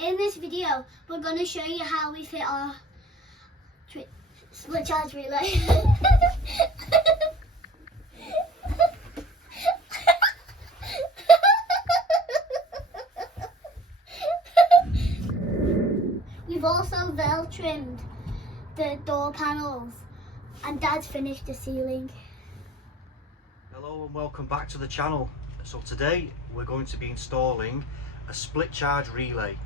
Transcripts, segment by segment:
In this video, we're going to show you how we fit our split charge relay. We've also Veltrimmed the door panels, and Dad's finished the ceiling. Hello and welcome back to the channel. So today we're going to be installing a split charge relay,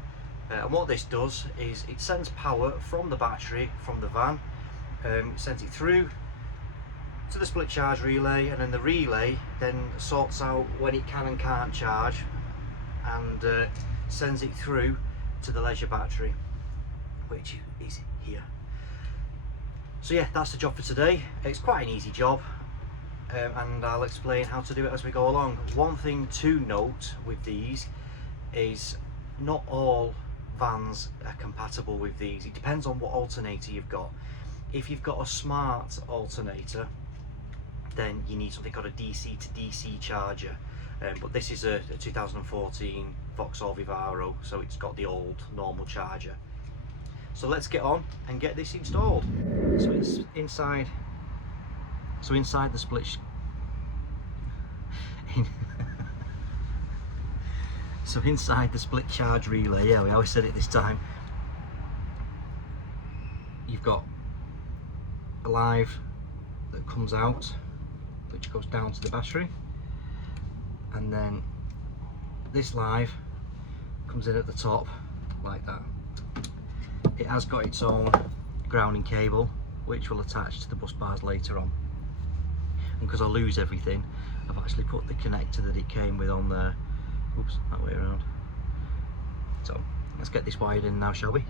and what this does is it sends power from the battery from the van, it sends it through to the split charge relay, and then the relay then sorts out when it can and can't charge and sends it through to the leisure battery, which is here. So yeah, that's the job for today. It's quite an easy job. And I'll explain how to do it as we go along. One thing to note with these is not all vans are compatible with these. It depends on what alternator you've got. If you've got a smart alternator, then you need something called a DC to DC charger. But this is a 2014 Vauxhall Vivaro, so it's got the old normal charger. So let's get on and get this installed. So it's inside. So inside the split charge relay, yeah, we always said it this time, you've got a live that comes out, which goes down to the battery, and then this live comes in at the top like that. It has got its own grounding cable which will attach to the bus bars later on. And because I lose everything, I've actually put the connector that it came with on there. Oops, that way around. So let's get this wired in now, shall we?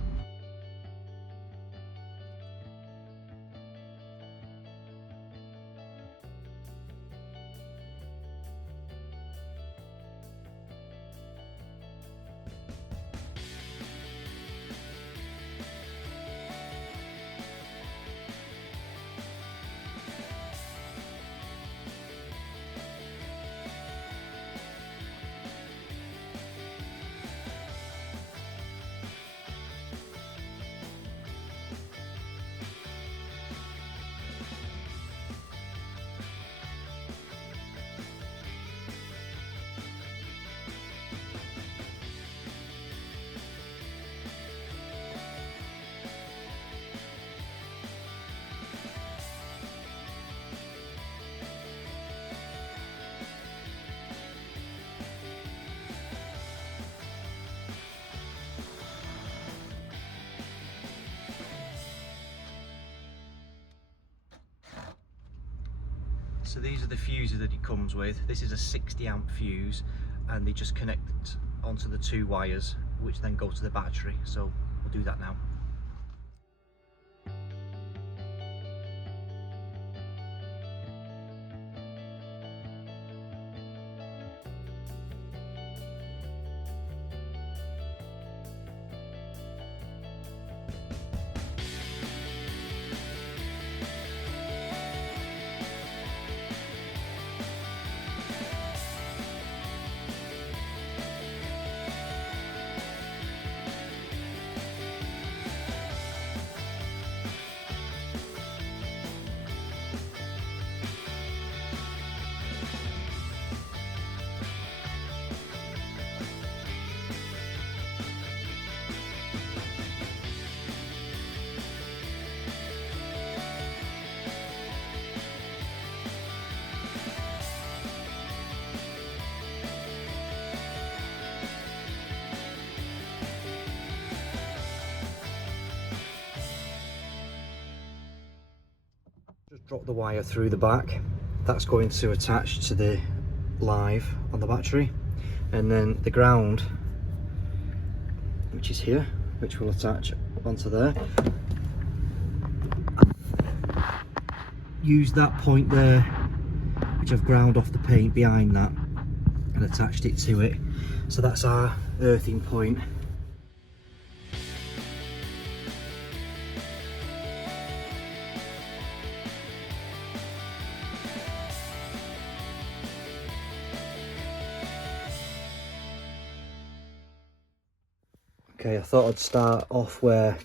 So these are the fuses that it comes with. This is a 60 amp fuse, and they just connect onto the two wires which then go to the battery. So we'll do that now. Just drop the wire through the back. That's going to attach to the live on the battery, and then the ground, which is here, which will attach onto there. Use that point there, which I've ground off the paint behind that, and attached it to it. So that's our earthing point. Okay, I thought I'd start off where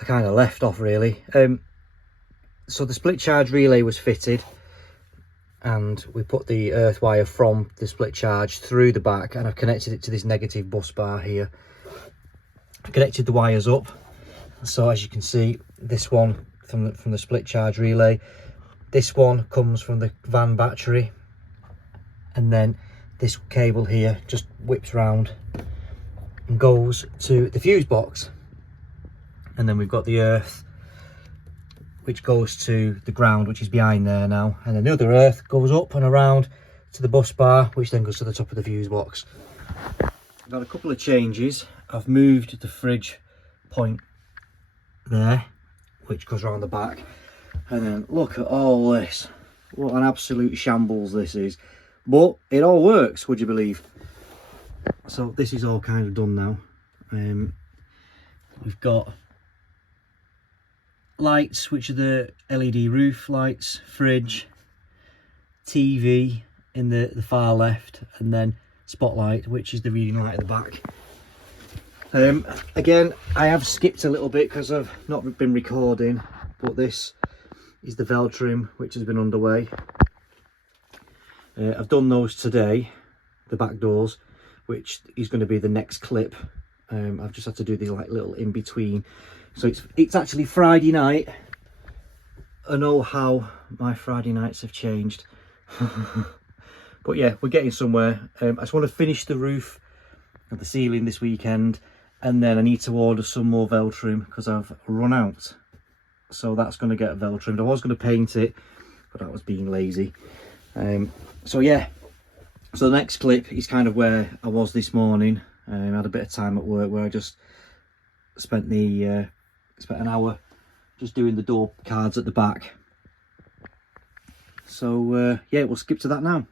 I kind of left off really. So the split charge relay was fitted, and we put the earth wire from the split charge through the back, and I've connected it to this negative bus bar here. I connected the wires up, so as you can see, this one from the split charge relay, this one comes from the van battery, and then this cable here just whips round and goes to the fuse box, and then we've got the earth which goes to the ground, which is behind there now, and then the other earth goes up and around to the bus bar, which then goes to the top of the fuse box. I've got a couple of changes. I've moved the fridge point there, which goes around the back, and then look at all this. What an absolute shambles this is, but it all works, would you believe? So this is all kind of done now. We've got lights, which are the LED roof lights, fridge, TV in the far left, and then spotlight, which is the reading light at the back. Again, I have skipped a little bit because I've not been recording, but this is the Veltrim which has been underway. I've done those today, the back doors, which is going to be the next clip. I've just had to do the like little in between. So it's actually Friday night. I know how my Friday nights have changed. But yeah, we're getting somewhere. I just want to finish the roof and the ceiling this weekend, and then I need to order some more Veltrim because I've run out. So that's going to get Veltrimmed. I was going to paint it, but I was being lazy. So yeah, so the next clip is kind of where I was this morning. I had a bit of time at work where I just spent an hour just doing the door cards at the back. So yeah, we'll skip to that now.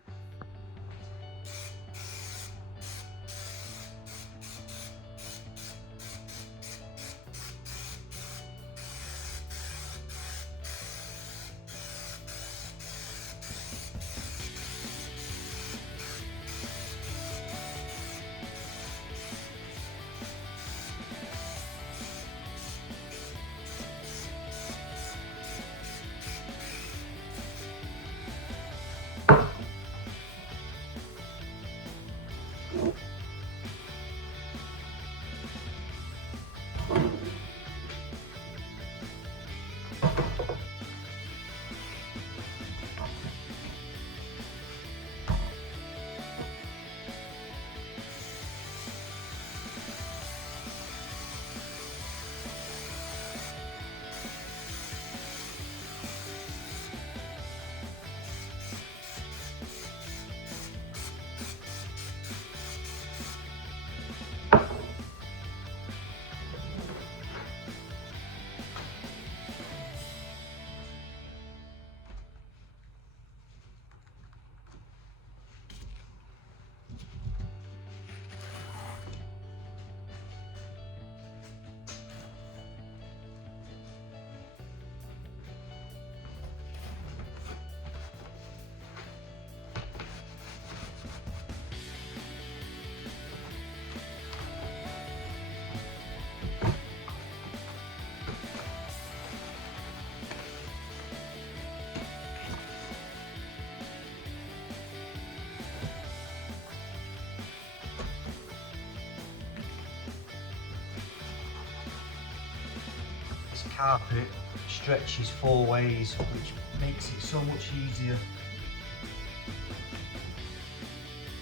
Carpet stretches 4 ways, which makes it so much easier,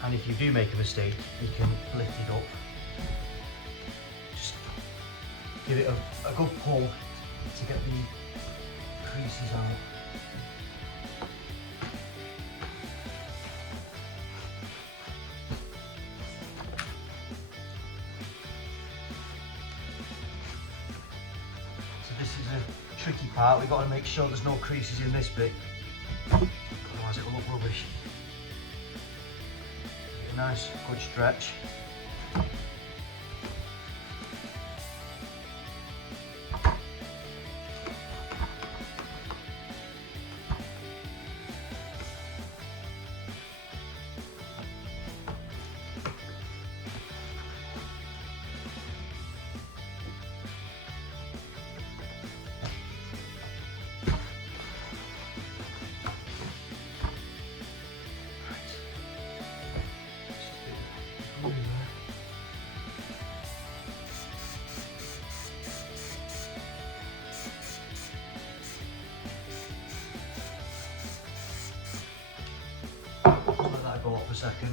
and if you do make a mistake you can lift it up. Just give it a good pull to get the creases out. This is a tricky part. We've got to make sure there's no creases in this bit, otherwise it will look rubbish. A nice good stretch.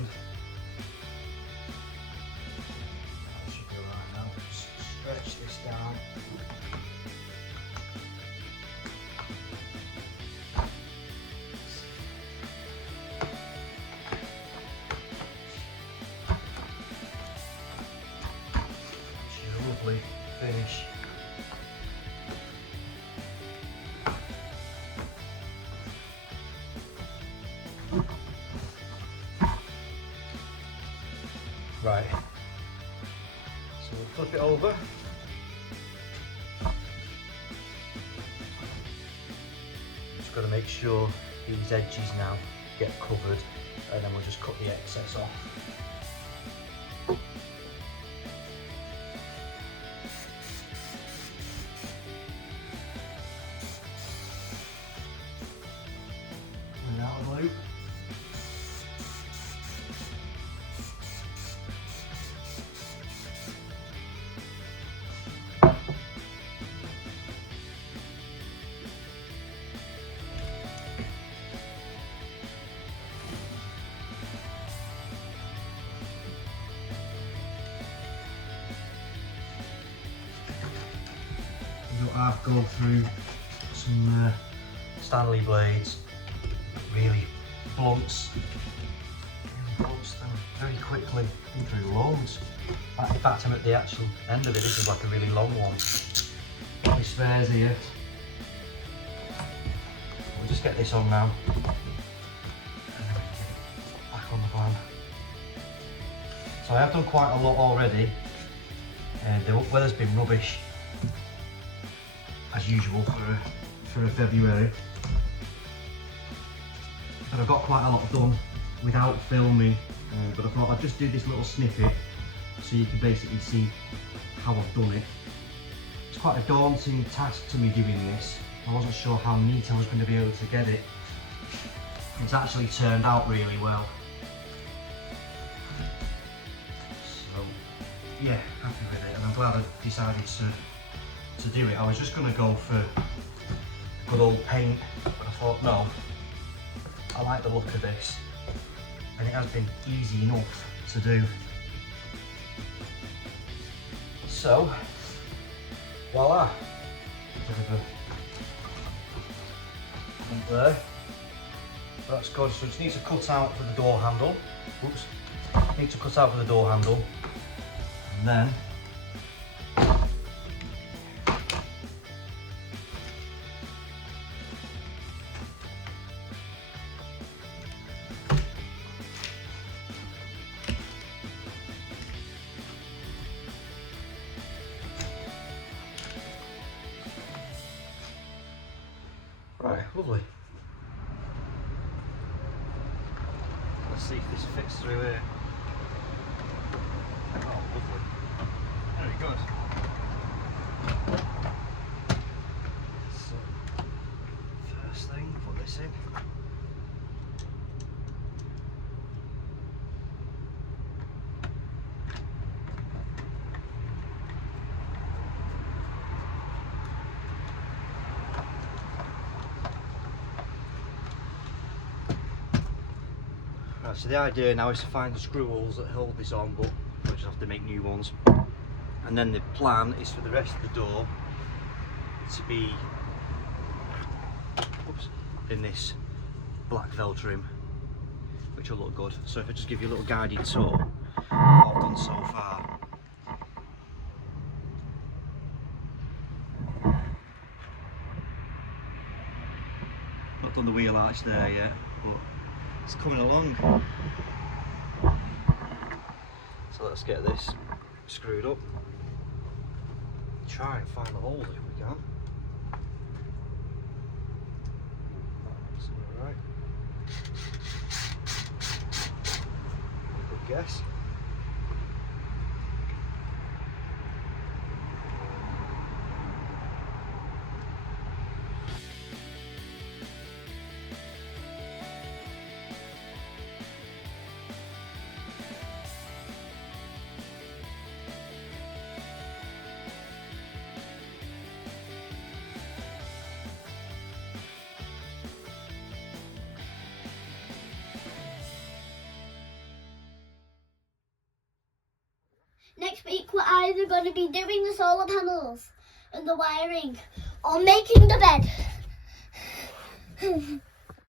end. That should be right now. Just stretch this down. Lovely finish. Right, so we'll flip it over. Just got to make sure these edges now get covered, and then we'll just cut the excess off. Out of the loop. I've gone through some Stanley blades. Really blunts them very quickly. Been through loads. In fact, I'm at the actual end of it. This is like a really long one. Got my spares here. We'll just get this on now, and then we can get it back on the plan. So I have done quite a lot already. The weather's been rubbish, as usual for a February. But I've got quite a lot done without filming, but I thought I'd just do this little snippet so you can basically see how I've done it. It's quite a daunting task to me doing this. I wasn't sure how neat I was going to be able to get it. It's actually turned out really well. So yeah, happy with it, and I'm glad I decided to do it. I was just going to go for good old paint, but I thought no, I like the look of this, and it has been easy enough to do. So, voila! There. That's good. So it needs to cut out for the door handle. Oops. Need to cut out for the door handle, and then right, lovely. Let's see if this fits through here. Oh, lovely. Very good. So, first thing, put this in. Right, so the idea now is to find the screw holes that hold this on, but we'll just have to make new ones. And then the plan is for the rest of the door to be in this black Veltrim, which will look good. So if I just give you a little guided tour of what I've done so far. Not done the wheel arch there yet, but it's coming along. So let's get this screwed up. Try and find the holes if we can. That's all right. Good guess. Next week we're either going to be doing the solar panels and the wiring or making the bed.